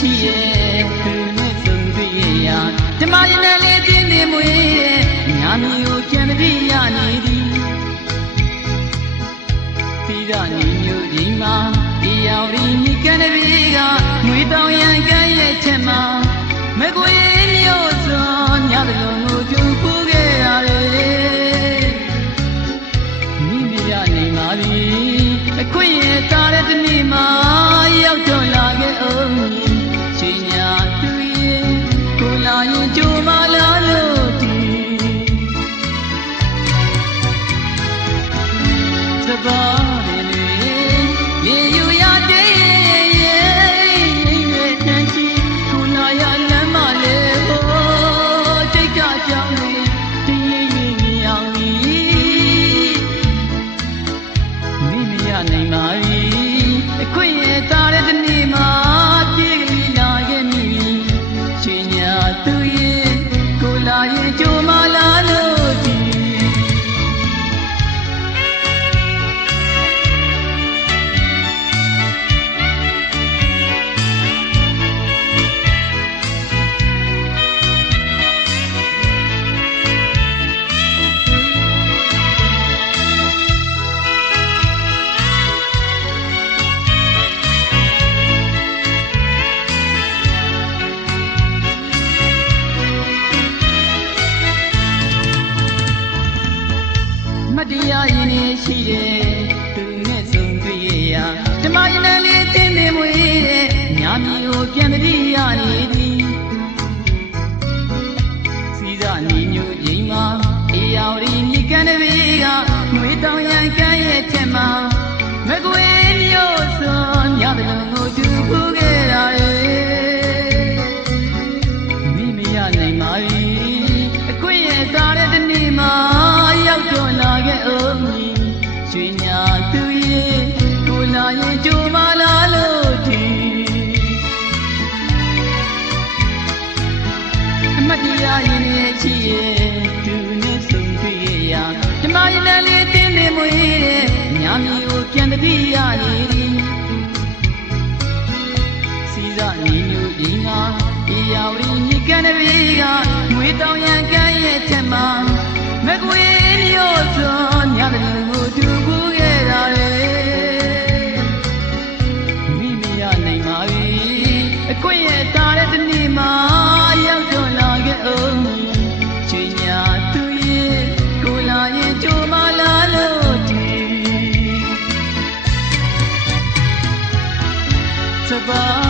ရှိရဲ့သူနဲ့ဆုံးတွေ့ရဓမ္မရနဲ့လေးတင်းနေမွေးညာမျိုးပြန်တည်းရနေသည်သီရနေမျိုးကြီးမှာဒီရောက်ဒီမိကန်တည်းကငွေတောင်ရန်ကမ်းရဲ့ချက်မှာမကွေမျိုးစွန်ညတလုံးကိုကျူပူခဲ့ရတယ်မိမိရနေပါပြီအခွင့်ရတာတဲ့ဒီနေ့မှာရောက်တော့လာခဲ့အောင်ချိန်ညာသူရဲ့ကိုလာရင်ကြိုမလာလို့ဒီသဘာဝတွေရေယူရတဲ့ရဲ့တန်ချီကိုလာရလမ်းမလေးဟိုတိတ်ကကြောင်းနေဒီရင်ရင်အောင်မိမရနိုင်ပါဘူးအခွင့်ရတာတဲ့ဒီနေ့မှာပြေးလာခဲ့မိချိန်ညာသူရဲ့ကိုလာရင်ကြိုမလာလို့ဒီတရားရင်နေရှိတယ်သူနဲ့ဆုံးတွေ့ရဓမ္မရနဲ့လေးတင်းနေမွေးညာမျိုးပြန်တည်းရနေသည်စီစားနေညိုရင်မှာအေးရောက်ဒီမိကန်တည်းကငွေတောင်ရန်ကမ်းရဲ့ချက်မှာမကွေမျိုးစွန်ညတလုံးကိုကျူပူခဲ့ရတယ်မိမရနိုင်ပါဘူးအခွင့်ရတာတဲ့ဒီနေ့မှာရောက်တော့လာခဲ့အောင်ရွှေညာသူရဲ့ကိုလာရင်ကြိုမလာလို့ဒီအမတရားရင်ရဲ့ချီရဲ့သူနဲ့ဆုံးတွေ့ရဓမ္မရနဲ့လေးတင်းနေမွေးညာမျိုးပြန်တည်းရနေသည်စီစားနေမျိုးဒီငါအေးရောက်ဒီမိကန်တည်းကငွေတောင်ရန်ကမ်းရဲ့ချက်မှာမကွေမျိုးစွန်ညတလုံးကိုတူပူခဲ့ရတယ်မိမိရနိုင်ပါဘူးအခွင့်ရတာတဲ့ဒီနေ့မှာရောက်တော့လာခဲ့အောင်ချိန်ညာသူရဲ့ကိုလာရင်ကြိုမလာလို့ဒီသဘာ